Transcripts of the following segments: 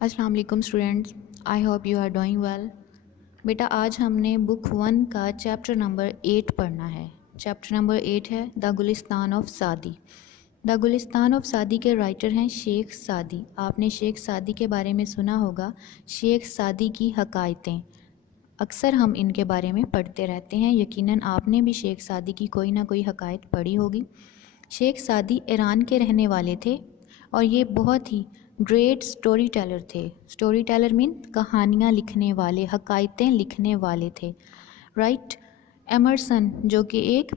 अस्सलाम वालेकुम students, I hope you are doing well. बेटा आज हमने बुक 1 का चैप्टर नंबर 8 पढ़ना है। चैप्टर नंबर 8 है द गुलिस्तान ऑफ सादी। द गुलिस्तान ऑफ सादी के राइटर हैं शेख सादी। आपने शेख सादी के बारे में सुना होगा। शेख सादी की हकायतें अक्सर हम इनके बारे में पढ़ते रहते हैं। यकीनन आपने भी शेख सादी की कोई ना कोई हकायत पढ़ी होगी। शेख सादी ईरान के रहने वाले थे और ये बहुत ही ग्रेट स्टोरी टेलर थे। स्टोरी टेलर मीन कहानियाँ लिखने वाले, हकायतें लिखने वाले थे। राइट। एमरसन जो कि एक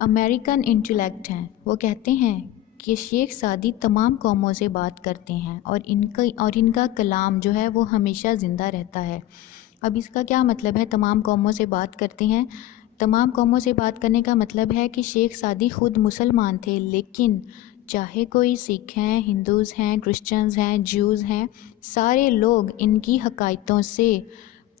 अमेरिकन इंटेलेक्ट हैं, वो कहते हैं कि शेख सादी तमाम कौमों से बात करते हैं और इनका कलाम जो है वो हमेशा ज़िंदा रहता है। अब इसका क्या मतलब है तमाम कौमों से बात करते हैं? तमाम कौमों से बात करने का मतलब है कि शेख सादी ख़ुद मुसलमान थे, लेकिन चाहे कोई सिख हैं, हिंदूज़ हैं, क्रिश्चियंस हैं, ज्यूज़ हैं, सारे लोग इनकी हकायतों से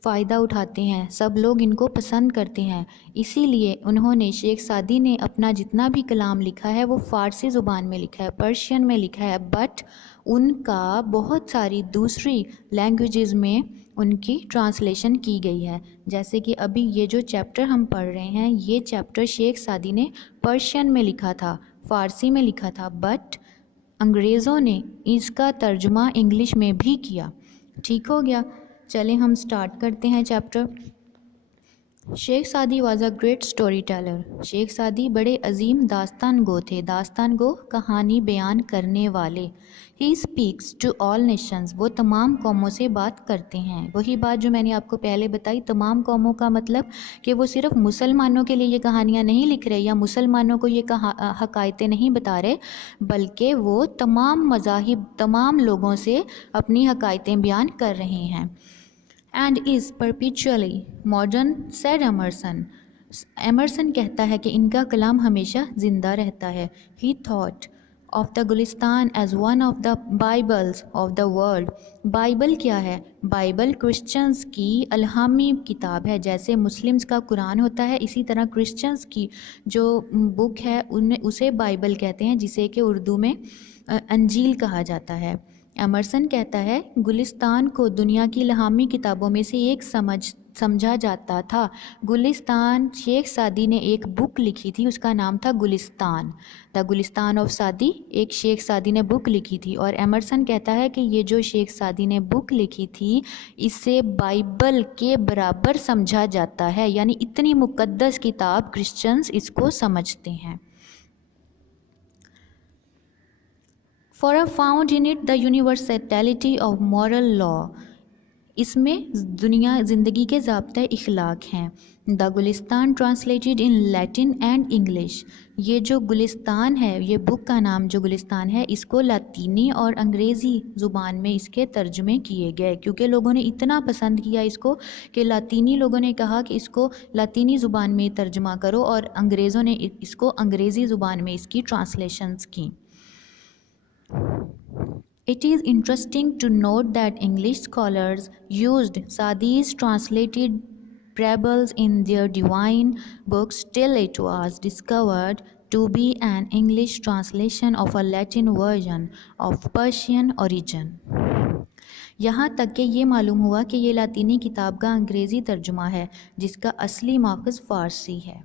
फ़ायदा उठाते हैं। सब लोग इनको पसंद करते हैं। इसीलिए उन्होंने शेख सादी ने अपना जितना भी कलाम लिखा है वो फ़ारसी ज़ुबान में लिखा है, पर्शियन में लिखा है, बट उनका बहुत सारी दूसरी लैंग्वेजेस में उनकी ट्रांसलेशन की गई है। जैसे कि अभी ये जो चैप्टर हम पढ़ रहे हैं, ये चैप्टर शेख सादी ने पर्शियन में लिखा था, फ़ारसी में लिखा था, बट अंग्रेज़ों ने इसका तर्जुमा इंग्लिश में भी किया। ठीक हो गया। चलें हम स्टार्ट करते हैं chapter. Sheikh Saadi was a great story teller. Sheikh Saadi बड़े अजीम दास्तान गो थे। दास्तान गो कहानी बयान करने वाले। He speaks to all nations, वो तमाम कौमों से बात करते हैं। वही बात जो मैंने आपको पहले बताई, तमाम कौमों का मतलब कि वो सिर्फ मुसलमानों के लिए ये कहानियाँ नहीं लिख रहे या मुसलमानों को ये हकायतें नहीं बता रहे, बल्कि वो तमाम मज़ाहिब, तमाम लोगों से अपनी हकायतें बयान कर रहे हैं। And is perpetually modern, said Emerson. Emerson कहता है कि इनका कलाम हमेशा ज़िंदा रहता है। He thought of the Gulistan as one of the Bibles of the world. Bible क्या है? बाइबल क्रिश्चियंस की अल्हामी किताब है। जैसे मुस्लिम्स का कुरान होता है, इसी तरह क्रिश्चियंस की जो बुक है उसे बाइबल कहते हैं, जिसे कि उर्दू में अंजील कहा जाता है। एमरसन कहता है गुलिस्तान को दुनिया की इल्हामी किताबों में से एक समझा जाता था। गुलिस्तान, शेख सादी ने एक बुक लिखी थी, उसका नाम था गुलिस्तान। द गुलिस्तान ऑफ सादी एक शेख सादी ने बुक लिखी थी, और एमरसन कहता है कि ये जो शेख सादी ने बुक लिखी थी इसे बाइबल के बराबर समझा जाता है, यानी इतनी मुक़द्दस किताब क्रिश्चियंस इसको समझते हैं। For I found in it the universality of moral law. इसमें दुनिया ज़िंदगी के ज़ाब्ते इखलाक हैं। The Gulistan translated in Latin and English. ये जो गुलिस्तान है, ये बुक का नाम जो गुलिस्तान है, इसको लातीनी और अंग्रेज़ी ज़ुबान में इसके तर्जुमे किए गए, क्योंकि लोगों ने इतना पसंद किया इसको कि लातीनी लोगों ने कहा कि इसको लातीनी ज़ुबान में तर्जुमा करो, और अंग्रेज़ों ने इसको अंग्रेज़ी ज़ुबान में इसकी ट्रांसलेशंस की। It is interesting to note that English scholars used Sadi's translated parables in their divine books till it was discovered to be an English translation of a Latin version of Persian origin. यहाँ तक कि ये मालूम हुआ कि ये लातीनी किताब का अंग्रेज़ी तर्जुमा है, जिसका असली माखज़ फ़ारसी है।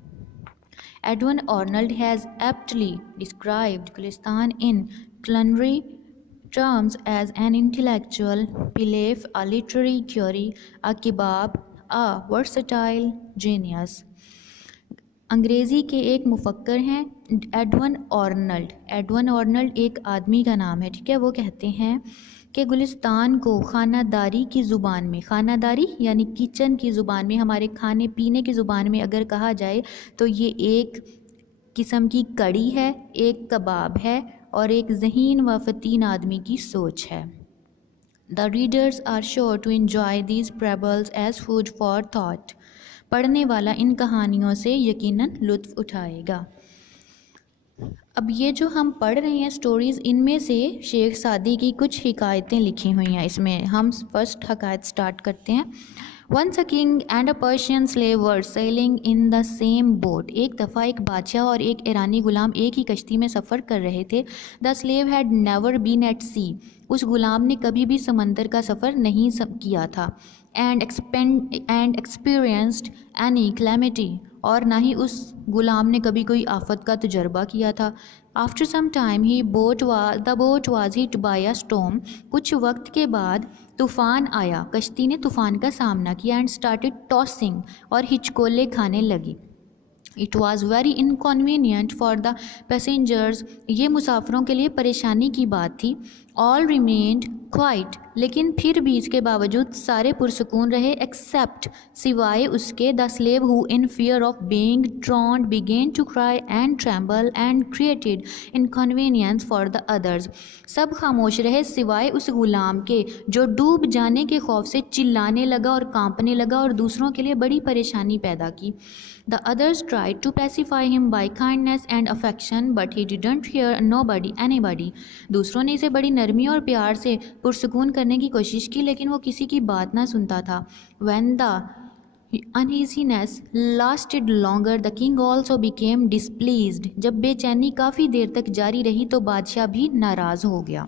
Edwin Arnold has aptly described Gulistan in culinary terms as an intellectual belief, a literary theory, a kebab, a versatile genius. अंग्रेज़ी के एक मुफक्कर हैं एडवन आर्नल्ड। एडवन आर्नल्ड एक आदमी का नाम है, ठीक है। वो कहते हैं कि गुलिस्तान को खानादारी की ज़ुबान में, खानादारी यानी किचन की ज़ुबान में, हमारे खाने पीने की ज़ुबान में अगर कहा जाए तो ये एक किस्म की कड़ी है, एक कबाब है, और एक ज़हीन व फ़तीन आदमी की सोच है। The readers are sure to enjoy these parables as food for thought. पढ़ने वाला इन कहानियों से यकीनन लुत्फ़ उठाएगा। अब ये जो हम पढ़ रहे हैं स्टोरीज़, इनमें से शेख सादी की कुछ हिकायतें लिखी हुई हैं। इसमें हम फर्स्ट हकायत स्टार्ट करते हैं। Once a king and a Persian slave were sailing in the same boat. ایک دفعہ ایک بادشاہ اور ایک ایرانی غلام ایک ہی کشتی میں سفر کر رہے تھے. The slave had never been at sea. اس غلام نے کبھی بھی سمندر کا سفر نہیں کیا تھا. And experienced any calamity. اور نہ ہی اس غلام نے کبھی کوئی آفت کا تجربہ کیا تھا. After some time the boat was hit by a storm. کچھ وقت کے بعد طوفان آیا. کشتی نے طوفان کا سامنا کیا. And started tossing. اور ہچکولے کھانے لگی. It was very inconvenient for the passengers. یہ مسافروں کے لیے پریشانی کی بات تھی. All remained quiet. لیکن پھر بھی اس کے باوجود سارے پرسکون رہے except سوائے اس کے the slave who in fear of being drowned began to cry and tremble and created inconvenience for the others. سب خاموش رہے سوائے اس غلام کے جو ڈوب جانے کے خوف سے چلانے لگا اور کانپنے لگا اور دوسروں کے لیے بڑی پریشانی پیدا کی. The others tried to pacify him by kindness and affection, but he didn't hear anybody. دوسروں نے اسے بڑی نرمی اور پیار سے پرسکون کرنے کی کوشش کی لیکن وہ کسی کی بات نہ سنتا تھا. When the uneasiness lasted longer, the king also became displeased. جب بے چینی کافی دیر تک جاری رہی تو بادشاہ بھی ناراض ہو گیا.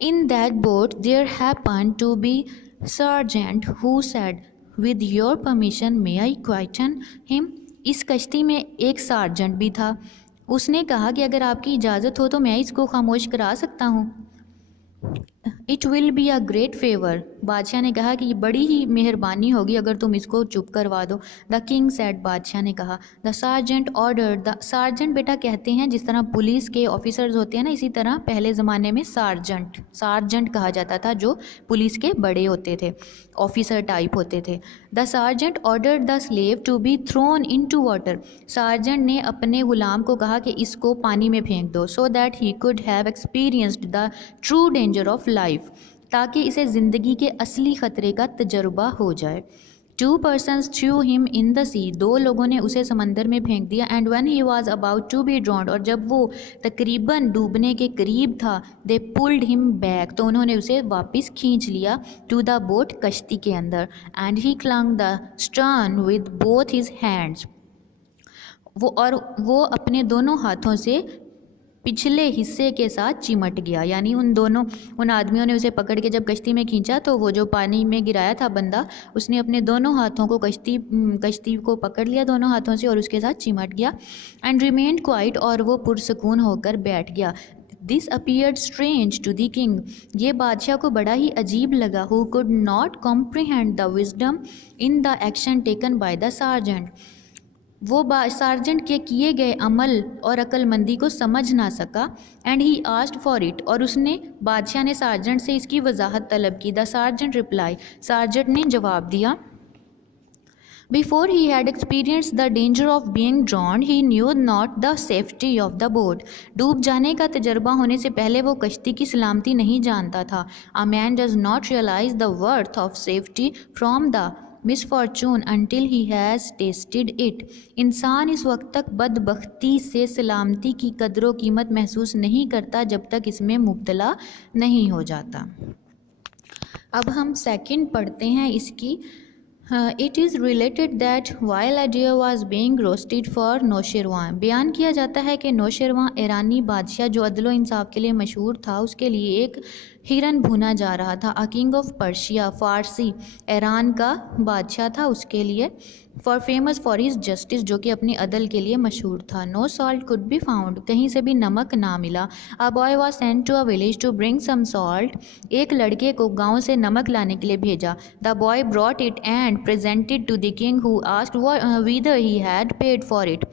In that boat there happened to be sergeant who said, with your permission may I quieten him. اس کشتی میں ایک سارجنٹ بھی تھا. اس نے کہا کہ اگر آپ کی اجازت ہو تو میں اس کو خاموش کرا سکتا ہوں. It will be a great favor. بادشاہ نے کہا کہ یہ بڑی ہی مہربانی ہوگی اگر تم اس کو چپ کروا دو. The king said. بادشاہ نے کہا. The sergeant ordered. The sergeant بیٹا کہتے ہیں جس طرح پولیس کے آفیسرز ہوتے ہیں نا, اسی طرح پہلے زمانے میں سارجنٹ کہا جاتا تھا جو پولیس کے بڑے ہوتے تھے, آفیسر ٹائپ ہوتے تھے. The sergeant ordered the slave to be thrown into water. Sergeant نے اپنے غلام کو کہا کہ اس کو پانی میں پھینک دو. So that he could have experienced the true danger of life. تاکہ اسے زندگی کے اصلی خطرے کا تجربہ ہو جائے. 2 persons threw him in the sea. 2 لوگوں نے اسے سمندر میں پھینک دیا. And when he was about to be drowned, اور جب وہ تقریباً ڈوبنے کے قریب تھا, they pulled him back. تو انہوں نے اسے واپس کھینچ لیا to the boat, کشتی کے اندر. And he clung the stern with both his hands. وہ اپنے دونوں ہاتھوں سے پچھلے حصے کے ساتھ چمٹ گیا. یعنی ان آدمیوں نے اسے پکڑ کے جب کشتی میں کھینچا تو وہ جو پانی میں گرایا تھا بندہ, اس نے اپنے دونوں ہاتھوں کو کشتی کو پکڑ لیا دونوں ہاتھوں سے اور اس کے ساتھ چمٹ گیا. اینڈ ریمینڈ کوائٹ, اور وہ پرسکون ہو کر بیٹھ گیا. This appeared strange to the king. یہ بادشاہ کو بڑا ہی عجیب لگا. Who could not comprehend the wisdom in the action taken by the sergeant. وہ سارجنٹ کے کیے گئے عمل اور عقل مندی کو سمجھ نہ سکا. And he asked for it, اور بادشاہ نے سارجنٹ سے اس کی وضاحت طلب کی. دا سارجنٹ ریپلائی, سارجنٹ نے جواب دیا. Before he had experienced the danger of being drowned, he knew not the safety of the boat. ڈوب جانے کا تجربہ ہونے سے پہلے وہ کشتی کی سلامتی نہیں جانتا تھا. A man does not realize the worth of safety from the misfortune until he has tasted it. انسان اس وقت تک بدبختی سے سلامتی کی قدر و قیمت محسوس نہیں کرتا جب تک اس میں مبتلا نہیں ہو جاتا. اب ہم سیکنڈ پڑھتے ہیں اس کی. It is related that while a deer was being roasted for نوشیروان, بیان کیا جاتا ہے کہ نوشیروان ایرانی بادشاہ جو عدل و انصاف کے لیے مشہور تھا, اس کے لیے ایک ہرن بھونا جا رہا تھا. A king of Persia, فارسی ایران کا بادشاہ تھا, اس کے لیے فیمس فار ہز جسٹس, جو کہ اپنی عدل کے لیے مشہور تھا. No salt could be found, کہیں سے بھی نمک نہ ملا. A boy was sent to a village to bring some salt, ایک لڑکے کو گاؤں سے نمک لانے کے لیے بھیجا. The boy brought it and presented to the king, who asked whether he had paid for it.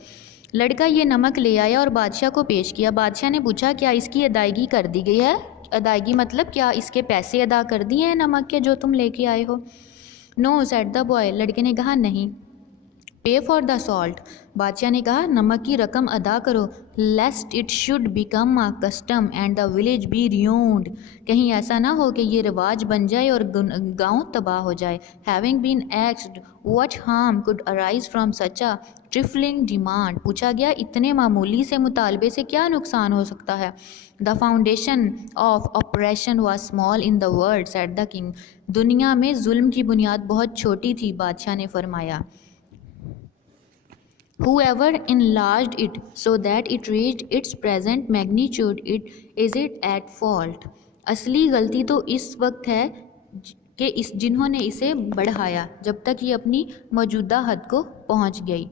لڑکا یہ نمک لے آیا اور بادشاہ کو پیش کیا. بادشاہ نے پوچھا کیا اس کی ادائیگی کر دی گئی ہے. ادائیگی مطلب کیا اس کے پیسے ادا کر دیے ہیں نمک کے جو تم لے کے آئے ہو. No said the boy, لڑکے نے کہا نہیں. pay for the salt. बादशाह ने कहा नमक की रकम अदा करो. Lest it should become a custom and the village be ruined. कहीं ऐसा ना हो कि ये रिवाज बन जाए और गांव तबाह हो जाए. Having been asked what harm could arise from such a trifling demand, पूछा गया इतने मामूली से मुतालबे से क्या नुकसान हो सकता है. The foundation of oppression was small in the world, said the king. दुनिया में जुल्म की बुनियाद बहुत छोटी थी, बादशाह ने फरमाया. Whoever enlarged it so that it reached its present magnitude, is it at fault. असली गलती तो इस वक्त है कि जिन्होंने इसे बढ़ाया जब तक ये अपनी मौजूदा हद को पहुंच गई.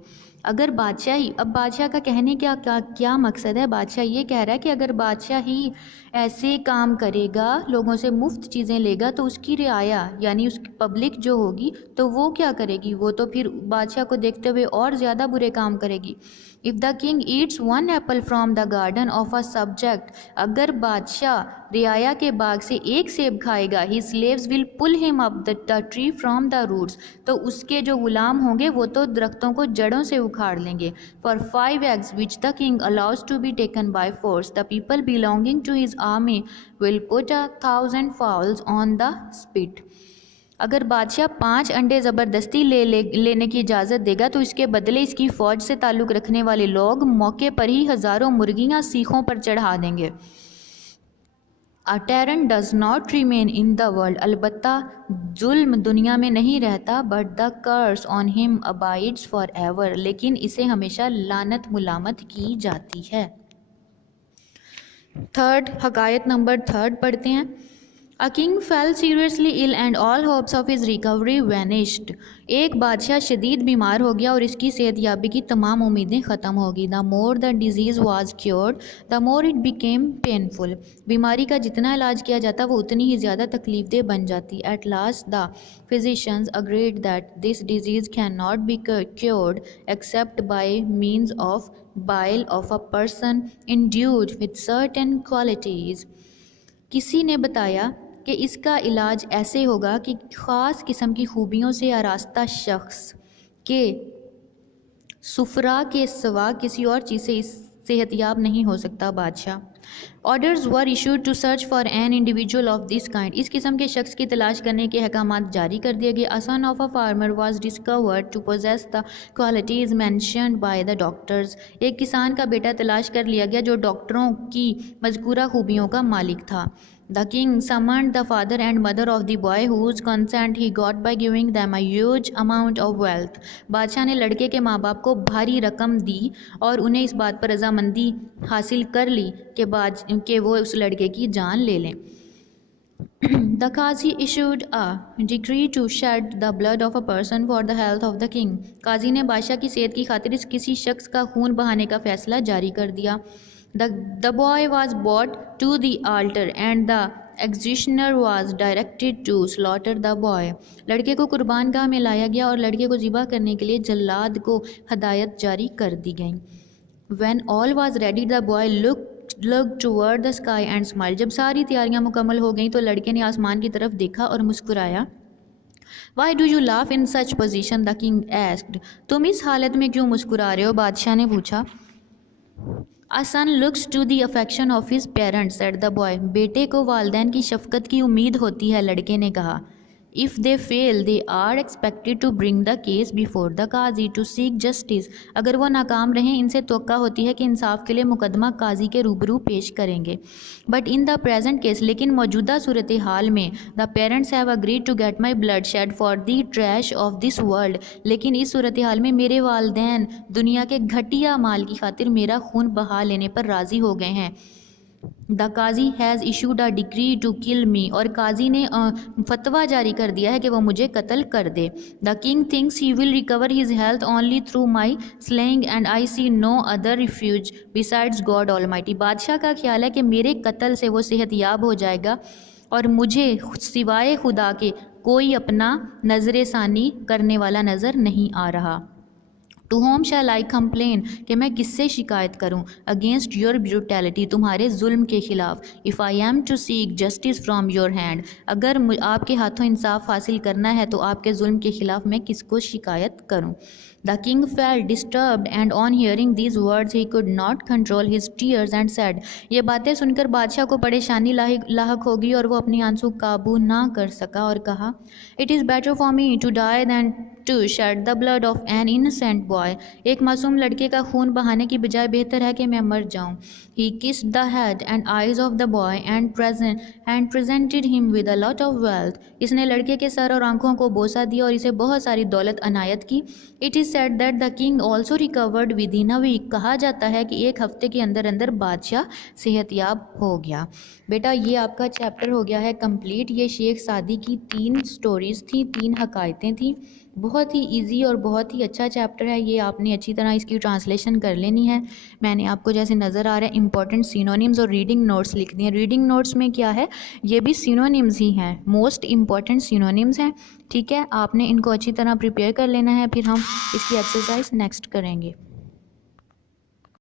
अगर बादशाह ही, अब बादशाह का कहने क्या मकसद है. बादशाह ये कह रहा है कि अगर बादशाह ही ऐसे काम करेगा, लोगों से मुफ्त चीज़ें लेगा, तो उसकी रियाया यानी उसकी पब्लिक जो होगी तो वो क्या करेगी, वो तो फिर बादशाह को देखते हुए और ज़्यादा बुरे काम करेगी. If the king eats one apple from the garden of a subject, अगर बादशाह रियाया के बाग से एक सेब खाएगा, he slaves will pull him up the tree from the roots, तो उसके जो गुलाम होंगे वो तो दरख्तों को जड़ों से उखाड़ लेंगे. For 5 eggs which the king allows to be taken by force, the people belonging to his army will put 1,000 fowls on the spit. अगर बादशाह 5 अंडे ज़बरदस्ती लेने की इजाज़त देगा तो इसके बदले इसकी फ़ौज से ताल्लुक़ रखने वाले लोग मौके पर ही हज़ारों मुर्गियाँ सीखों पर चढ़ा देंगे. A tyrant does not remain in the world, अलबत्ता जुल्म दुनिया में नहीं रहता. But the curse on him abides forever, लेकिन इसे हमेशा लानत मुलामत की जाती है. हकायत नंबर 3 पढ़ते हैं. A king fell seriously ill and all hopes of his recovery vanished. एक बादशाह शदीद बीमार हो गया और इसकी सेहतयाबी की तमाम उम्मीदें ख़त्म हो गई. The more the disease was cured, the more it became painful. बीमारी का जितना इलाज किया जाता वो उतनी ही ज़्यादा तकलीफदेह बन जाती. At last the physicians agreed that this disease cannot be cured except by means of bile of a person endued with certain qualities. किसी ने बताया कि इसका इलाज ऐसे होगा कि ख़ास किस्म की खूबियों से आरास्ता शख्स के सुफरा के सिवा किसी और चीज़ से सेहतयाब नहीं हो सकता. बादशाह orders were issued to search for an individual of this kind, इस किस्म के शख्स की तलाश करने के अहकामात जारी कर दिए गए. A son of a farmer was discovered to possess the qualities mentioned by the doctors, एक किसान का बेटा तलाश कर लिया गया जो डॉक्टरों की मज़कूरा खूबियों का मालिक था. The king summoned the father and mother of the boy whose consent he got by giving them a huge amount of wealth. बादशाह ने लड़के के माँ बाप को भारी रकम दी और उन्हें इस बात पर रजामंदी हासिल कर ली कि वो उस लड़के की जान ले लें. The Qazi issued a decree to shed the blood of a person for the health of the king. काजी ने बादशाह की सेहत की खातिर इस किसी शख्स का खून बहाने का फैसला जारी कर दिया. The boy was brought to the altar and the executioner was directed to slaughter the boy. लड़के को कुर्बानगाह में लाया गया और लड़के को ज़िबा करने के लिए जल्लाद को हदायत जारी कर दी गई. When all was ready, the boy looked toward the sky and smiled. जब सारी तैयारियां मुकम्मल हो गईं तो लड़के ने आसमान की तरफ देखा और मुस्कुराया. Why do you laugh in such position? The king asked. तुम इस हालत में क्यों मुस्कुरा रहे हो? बादशाह ने पूछा. A son looks to the affection of his parents, said the boy. बेटे को वालिदैन की शफ़क़त की उम्मीद होती है, लड़के ने कहा. If they fail, they are expected to bring the case before the Qazi to seek justice. अगर वो नाकाम रहें इनसे तवक्का होती है कि इंसाफ के लिए मुकदमा काजी के रूबरू पेश करेंगे. But in the present case, लेकिन मौजूदा सूरत हाल में the parents have agreed to get my blood shed for the trash of this world. लेकिन इस सूरत हाल में मेरे वालिदैन दुनिया के घटिया माल की खातिर मेरा खून बहा लेने पर राज़ी हो गए हैं. The qazi has issued a decree to kill me, और काजी ने फतवा जारी कर दिया है कि वो मुझे कत्ल कर दे. The king thinks he will recover his health only through my slaying and I see no other refuge besides God almighty. बादशाह का ख्याल है कि मेरे कत्ल से वो सेहतयाब हो जाएगा और मुझे सिवाय खुदा के कोई अपना नज़र सानी करने वाला नज़र नहीं आ रहा. To whom shall I complain, कि मैं किससे शिकायत करूं. अगेंस्ट योर ब्रूटैलिटी, तुम्हारे जुल्म के ख़िलाफ़. If I am to seek justice from your hand, अगर आपके हाथों इंसाफ हासिल करना है तो आपके जुल्म के ख़िलाफ़ मैं किसको शिकायत करूं. The king felt disturbed and on hearing these words he could not control his tears and said, ये बातें सुनकर बादशाह को परेशानी लाहक होगी और वो अपनी आंसू काबू ना कर सका और कहा, It is better for me to die than to shed the blood of an innocent boy. एक मासूम लड़के का खून बहाने की बजाय बेहतर है कि मैं मर जाऊं. He kissed the head and eyes of the boy and presented him with a lot of wealth. इसने लड़के के सर और आंखों को बोसा दिया और इसे बहुत सारी दौलत अनायत की. It is said that the king also recovered within a week. कहा जाता है कि एक हफ्ते के अंदर अंदर बादशाह सेहतयाब हो गया. बेटा ये आपका चैप्टर हो गया है कंप्लीट. ये शेख सादी की 3 स्टोरीज़ थी, 3 हकायतें थी. बहुत ही इजी और बहुत ही अच्छा चैप्टर है. ये आपने अच्छी तरह इसकी ट्रांसलेशन कर लेनी है. मैंने आपको जैसे नज़र आ रहा है इंपॉर्टेंट सिनोनिम्स और रीडिंग नोट्स लिख दिए. रीडिंग नोट्स में क्या है, ये भी सिनोनिम्स ही हैं, मोस्ट इम्पॉर्टेंट सिनोनिम्स हैं. ठीक है, आपने इनको अच्छी तरह प्रिपेयर कर लेना है. फिर हम इसकी एक्सरसाइज नेक्स्ट करेंगे.